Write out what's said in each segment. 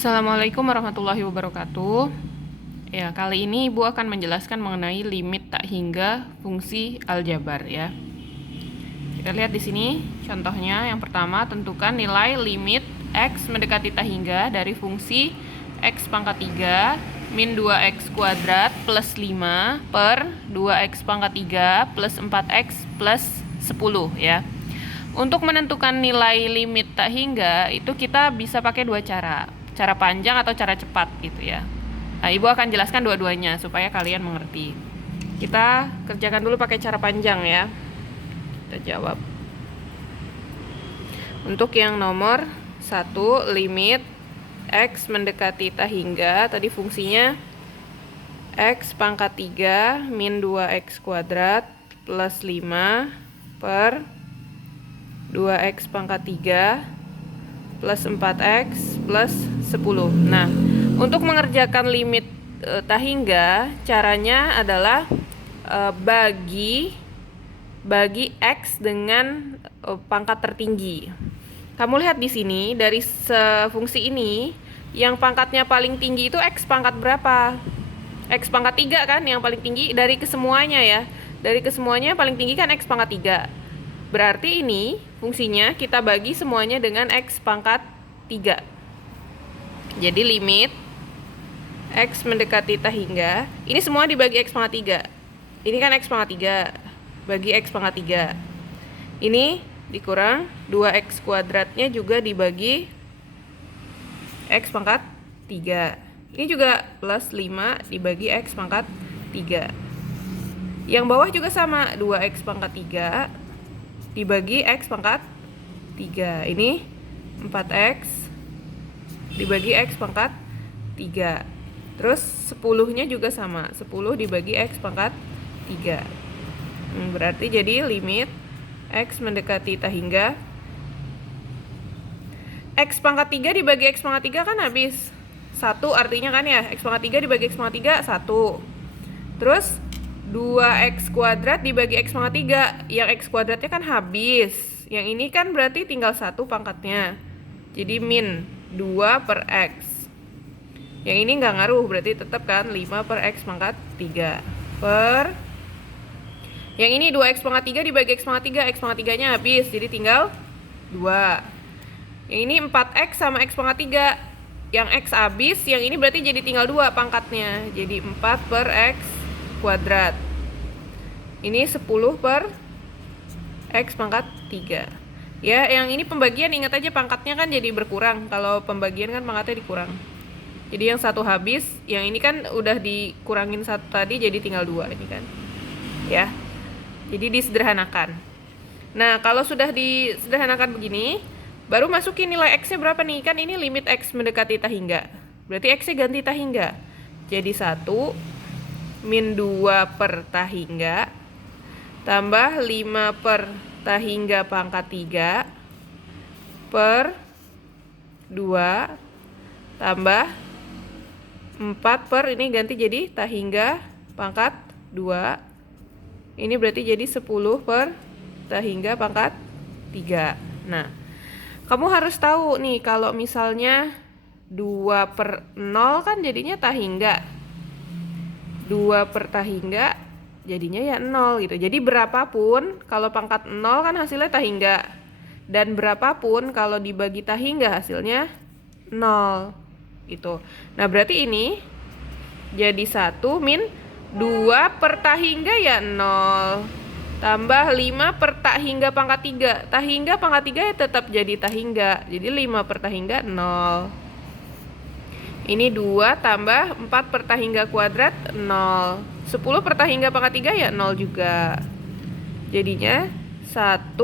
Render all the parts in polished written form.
Assalamualaikum warahmatullahi wabarakatuh. Ya, kali ini Ibu akan menjelaskan mengenai limit tak hingga fungsi aljabar ya. Kita lihat di sini contohnya. Yang pertama, tentukan nilai limit X mendekati tak hingga dari fungsi X pangkat 3 min 2X kuadrat plus 5 per 2X pangkat 3 plus 4X plus 10 ya. Untuk menentukan nilai limit tak hingga itu kita bisa pakai dua cara. Cara panjang atau cara cepat gitu ya. Nah, Ibu akan jelaskan dua-duanya supaya kalian mengerti. Kita kerjakan dulu pakai cara panjang ya. Kita jawab. Untuk yang nomor 1, limit X mendekati tak hingga, tadi fungsinya X pangkat 3 min 2X kuadrat plus 5 per 2X pangkat 3 plus 4X plus 10. Nah, untuk mengerjakan limit tak hingga, caranya adalah bagi X dengan pangkat tertinggi. Kamu lihat di sini, dari fungsi ini, yang pangkatnya paling tinggi itu X pangkat berapa? X pangkat 3 kan yang paling tinggi dari kesemuanya ya. Dari kesemuanya paling tinggi kan X pangkat 3. Berarti ini fungsinya kita bagi semuanya dengan X pangkat 3. Jadi limit X mendekati tak hingga, ini semua dibagi X pangkat 3. Ini kan X pangkat 3, bagi X pangkat 3. Ini dikurang 2X kuadratnya juga dibagi X pangkat 3. Ini juga plus 5 dibagi X pangkat 3. Yang bawah juga sama, 2X pangkat 3 dibagi X pangkat 3. Ini 4X dibagi X pangkat 3. Terus 10-nya juga sama, 10 dibagi X pangkat 3. Berarti jadi limit X mendekati tak hingga, X pangkat 3 dibagi X pangkat 3 kan habis 1 artinya kan ya, X pangkat 3 dibagi X pangkat 3, 1. Terus 2X kuadrat dibagi X pangkat 3, yang X kuadratnya kan habis. Yang ini kan berarti tinggal 1 pangkatnya. Jadi min 2 per X. Yang ini nggak ngaruh, berarti tetap kan 5 per X pangkat 3 per, yang ini 2X pangkat 3 dibagi X pangkat 3, X pangkat 3 nya habis, jadi tinggal 2. Yang ini 4X sama X pangkat 3, yang X habis, yang ini berarti jadi tinggal 2 pangkatnya, jadi 4 per X kuadrat. Ini 10 per X pangkat 3. Ya, yang ini pembagian, ingat aja pangkatnya kan jadi berkurang. Kalau pembagian kan pangkatnya dikurang. Jadi yang satu habis, yang ini kan udah dikurangin satu tadi, jadi tinggal 2 ini kan. Ya. Jadi disederhanakan. Nah, kalau sudah disederhanakan begini, baru masukin nilai X-nya berapa nih? Kan ini limit X mendekati tak hingga. Berarti X-nya ganti tak hingga. Jadi 1 min 2 per tak hingga tambah 5 per tak hingga pangkat 3 per 2 tambah 4 per, ini ganti jadi tak hingga pangkat 2. Ini berarti jadi 10 per tak hingga pangkat 3. Nah, kamu harus tahu nih, kalau misalnya 2 per 0 kan jadinya tak hingga. 2 per tak hingga jadinya ya 0 gitu. Jadi berapapun kalau pangkat 0 kan hasilnya tak hingga. Dan berapapun kalau dibagi tak hingga hasilnya 0 gitu. Nah, berarti ini jadi 1 min 2 per tak hingga ya 0 tambah 5 per tak hingga pangkat 3. Tak hingga pangkat 3 ya tetap jadi tak hingga. Jadi 5 per tak hingga 0. Ini 2 tambah 4 per tak hingga kuadrat 0. 10 per tak hingga pangkat 3 ya 0 juga. Jadinya 1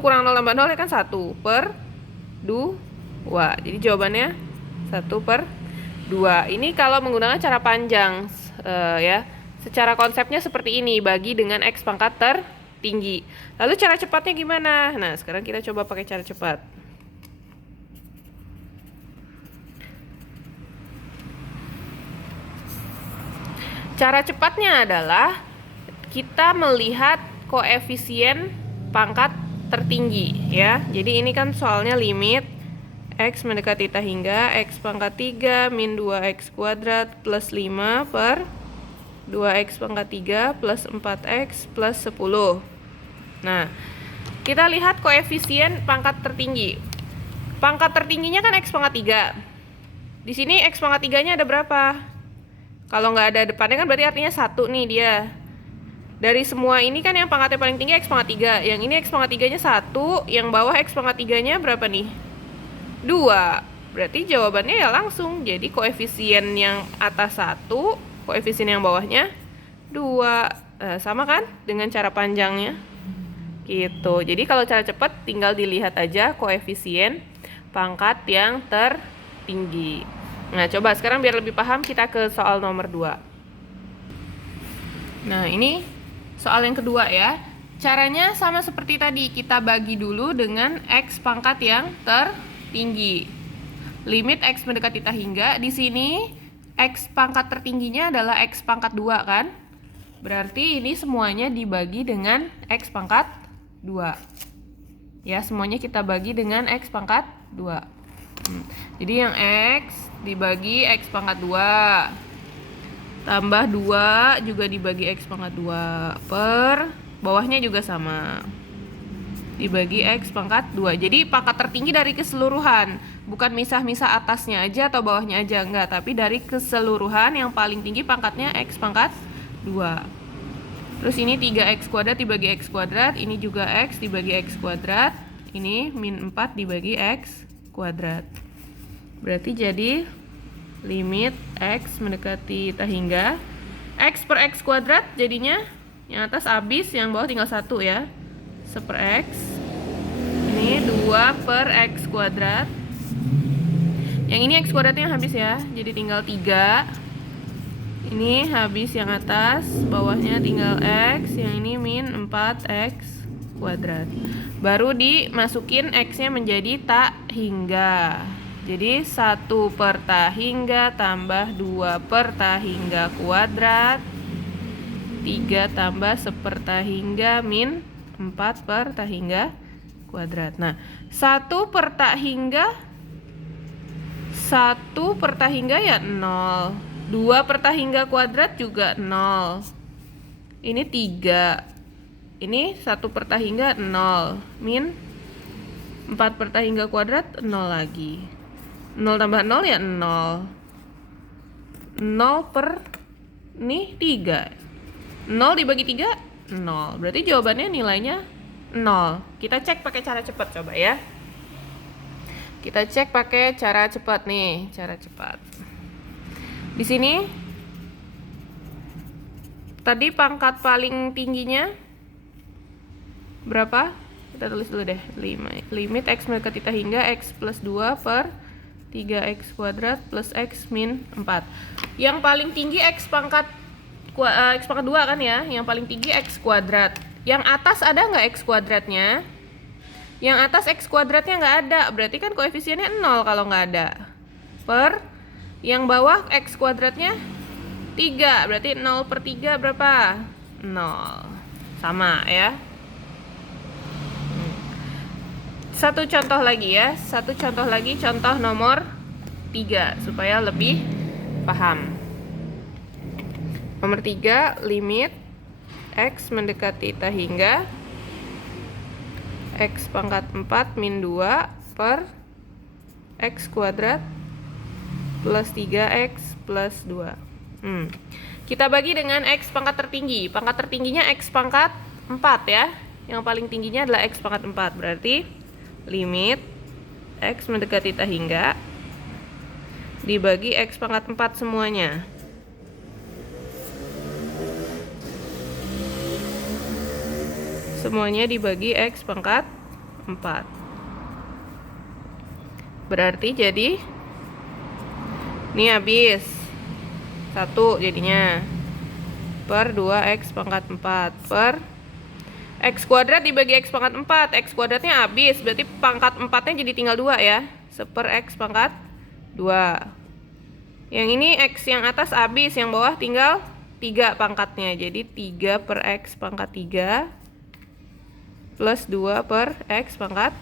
kurang 0 tambah 0 ya kan 1 per 2. Jadi jawabannya 1 per 2. Ini kalau menggunakan cara panjang ya. Secara konsepnya seperti ini, bagi dengan X pangkat tertinggi. Lalu cara cepatnya gimana? Nah, sekarang kita coba pakai cara cepat. Cara cepatnya adalah kita melihat koefisien pangkat tertinggi ya. Jadi ini kan soalnya limit X mendekati θ hingga X pangkat 3 min 2X kuadrat plus 5 per 2X pangkat 3 plus 4X plus 10. Nah, kita lihat koefisien pangkat tertinggi. Pangkat tertingginya kan X pangkat 3. Di sini X pangkat 3-nya ada berapa? Kalau nggak ada depannya kan berarti artinya 1 nih dia. Dari semua ini kan yang pangkatnya paling tinggi X pangkat 3. Yang ini X pangkat 3-nya 1, yang bawah X pangkat 3-nya berapa nih? 2. Berarti jawabannya ya langsung. Jadi koefisien yang atas 1, koefisien yang bawahnya 2. Sama kan dengan cara panjangnya? Gitu. Jadi kalau cara cepat tinggal dilihat aja koefisien pangkat yang tertinggi. Nah, coba sekarang biar lebih paham kita ke soal nomor 2. Nah, ini soal yang kedua ya. Caranya sama seperti tadi, kita bagi dulu dengan X pangkat yang tertinggi. Limit X mendekati θ hingga, di sini X pangkat tertingginya adalah X pangkat 2 kan? Berarti ini semuanya dibagi dengan X pangkat 2. Ya, semuanya kita bagi dengan X pangkat 2. Jadi yang X dibagi X pangkat 2. Tambah 2 juga dibagi X pangkat 2 per bawahnya juga sama. Dibagi X pangkat 2. Jadi pangkat tertinggi dari keseluruhan. Bukan misah-misah atasnya aja atau bawahnya aja. Enggak, tapi dari keseluruhan yang paling tinggi pangkatnya X pangkat 2. Terus ini 3X kuadrat dibagi X kuadrat. Ini juga X dibagi X kuadrat. Ini min 4 dibagi X kuadrat. Berarti jadi limit X mendekati θ hingga X per X kuadrat jadinya yang atas habis, yang bawah tinggal 1 ya. 1 per X. Ini 2 per X kuadrat. Yang ini X kuadratnya habis ya, jadi tinggal 3. Ini habis yang atas, bawahnya tinggal X. Yang ini min 4X kuadrat. Baru dimasukin X-nya menjadi θ hingga. Jadi 1 per θ hingga tambah 2 per θ hingga kuadrat 3 tambah 1 per θ hingga min 4 per θ hingga kuadrat. Nah, 1 per θ hingga 1 per θ hingga ya 0. 2 per θ hingga kuadrat juga 0. Ini 3. Ini 1 per θ hingga 0. Min 4 per θ hingga kuadrat 0 lagi. 0 tambah 0 ya 0. 0 per ini 3. 0 dibagi 3 0. Berarti jawabannya nilainya 0. Kita cek pakai cara cepat coba ya. Kita cek pakai cara cepat nih, cara cepat. Di sini tadi pangkat paling tingginya berapa? Kita tulis dulu deh. 5. Limit X mendekati θ hingga X plus 2 per 3X kuadrat plus X min 4. Yang paling tinggi X pangkat 2 kan ya. Yang paling tinggi X kuadrat. Yang atas ada nggak X kuadratnya? Yang atas X kuadratnya nggak ada. Berarti kan koefisiennya 0 kalau nggak ada. Per yang bawah X kuadratnya 3. Berarti 0 per 3 berapa? 0. Sama ya. Satu contoh lagi ya. Satu contoh lagi, contoh nomor 3 supaya lebih paham. Nomor 3, limit X mendekati θ hingga X pangkat 4 min 2 per X kuadrat plus 3X plus 2. Kita bagi dengan X pangkat tertinggi. Pangkat tertingginya X pangkat 4 ya. Yang paling tingginya adalah X pangkat 4. Berarti limit X mendekati θ hingga dibagi X pangkat 4 semuanya. Semuanya dibagi X pangkat 4. Berarti jadi ini habis 1 jadinya per 2X pangkat 4 per X kuadrat dibagi X pangkat 4. X kuadratnya habis, berarti pangkat 4-nya jadi tinggal 2 ya. 1 per X pangkat 2. Yang ini X yang atas habis, yang bawah tinggal 3 pangkatnya. Jadi 3 per X pangkat 3 plus 2 per X pangkat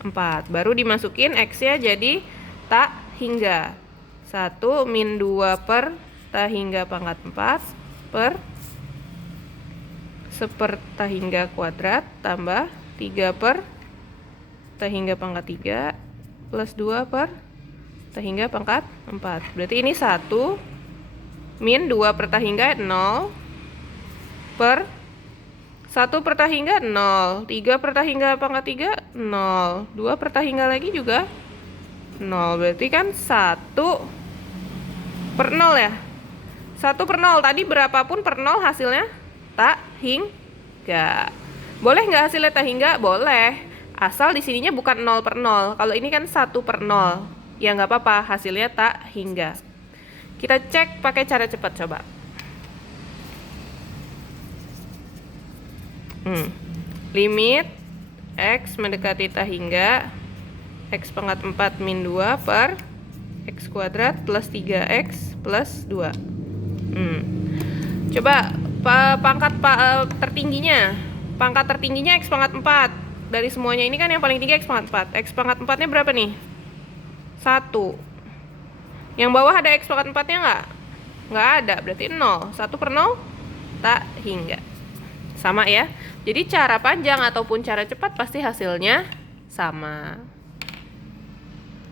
4. Baru dimasukin X-nya jadi tak hingga. 1 min 2 per tak hingga pangkat 4 per tak hingga kuadrat tambah 3 per tak hingga pangkat 3 plus 2 per tak hingga pangkat 4. Berarti ini 1 min 2 per tak hingga 0 per 1 per tak hingga 0, 3 per tak hingga pangkat 3 0, 2 per tak hingga lagi juga 0. Berarti kan 1 per 0 ya. 1 per 0 tadi berapapun per 0 hasilnya tak hingga. Boleh nggak hasilnya tak hingga? Boleh. Asal di sininya bukan 0 per 0. Kalau ini kan 1 per 0. Ya nggak apa-apa, hasilnya tak hingga. Kita cek pakai cara cepat coba. Limit X mendekati tak hingga X pangkat 4 min 2 per X kuadrat plus 3X plus 2. Coba pangkat tertingginya. Pangkat tertingginya X pangkat 4. Dari semuanya ini kan yang paling tinggi X pangkat 4. X pangkat 4-nya berapa nih? 1. Yang bawah ada X pangkat 4-nya nggak? Nggak ada, berarti 0. 1 per 0 tak hingga. Sama ya. Jadi cara panjang ataupun cara cepat pasti hasilnya sama.